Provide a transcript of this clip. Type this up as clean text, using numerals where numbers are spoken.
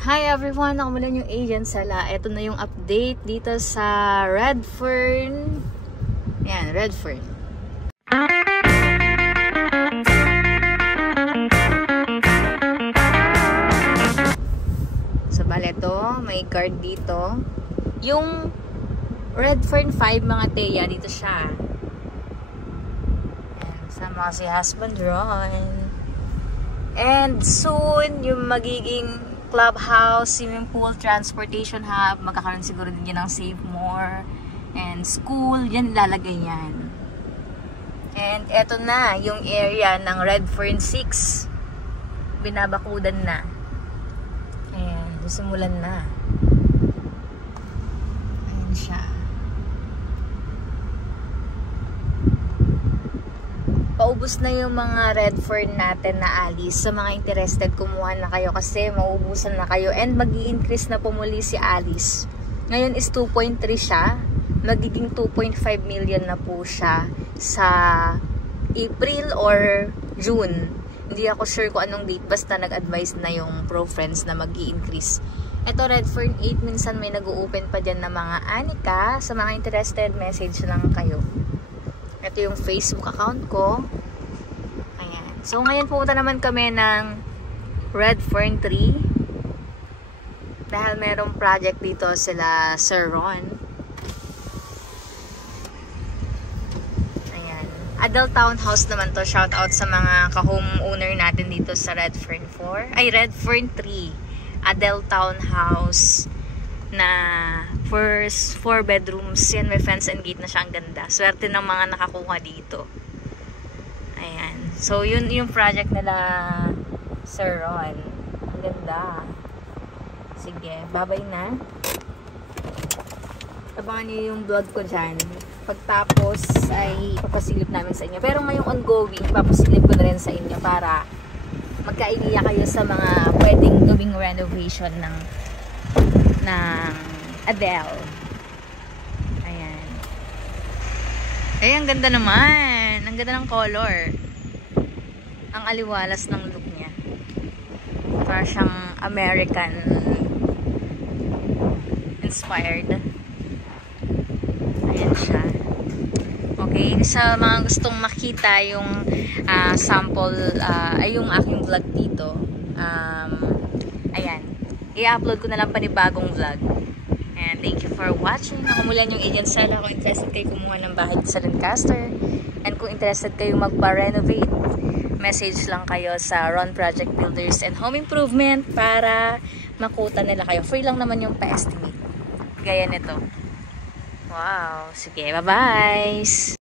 Hi everyone! Ako mula yung agent Sala. Ito na yung update dito sa Redfern. Ayan, Redfern. So, bale ito, may guard dito. Yung Redfern 5, mga teya, dito siya. Ayan, sama si husband Ron. And soon, yung magiging clubhouse, swimming pool, transportation hub, magkakaroon siguro din yan ng Save More. And school, yan ilalagay yan. And eto na, yung area ng Redfern 6. Binabakudan na. Ayan, simulan na. Ayan siya. Paubos na yung mga Redfern natin na Alice. Sa mga interested, kumuha na kayo kasi mauubusan na kayo. And mag-i-increase na po muli si Alice. Ngayon is 2.3 siya. Magiging 2.5 million na po siya sa April or June. Hindi ako sure kung anong date. Basta nag-advise na yung pro friends na mag-i-increase. Ito Redfern 8. Minsan may nag-o-open pa dyan na mga Anika. Sa mga interested, message lang kayo. Ito yung Facebook account ko. Ayan. So, ngayon pumunta naman kami ng Redfern 3. Dahil merong project dito sila Sir Ron. Ayan. Adult townhouse naman to. Shout out sa mga ka-home owner natin dito sa Redfern 4. Ay, Redfern 3. Adult townhouse na first 4 bedrooms. Yan, may fence and gate na siya. Ang ganda. Swerte ng mga nakakuha dito. Ayan. So, yun yung project nila Sir Ron. Ang ganda. Sige, babay na. Abangan niyo yung vlog ko dyan. Pagtapos ay papasilip namin sa inyo. Pero ngayong ongoing, papasilip ko na rin sa inyo para magka-idea kayo sa mga pwedeng gawing renovation ng Adele. Ayan. Ay, ang ganda naman. Ang ganda ng color. Ang aliwalas ng look niya. Parang siyang American inspired. Ayan siya. Okay, sa mga gustong makita yung sample, ay yung aking vlog dito. Ayan. I-upload ko na lang panibagong vlog. And thank you for watching. Ako mula yung agent Sala. Kung interested kayo kumuha ng bahay sa Lancaster. And kung interested kayo magpa-renovate, message lang kayo sa Ron Project Builders and Home Improvement para makuta nila kayo. Free lang naman yung pa-estimate. Gaya nito. Wow. Sige, bye-bye!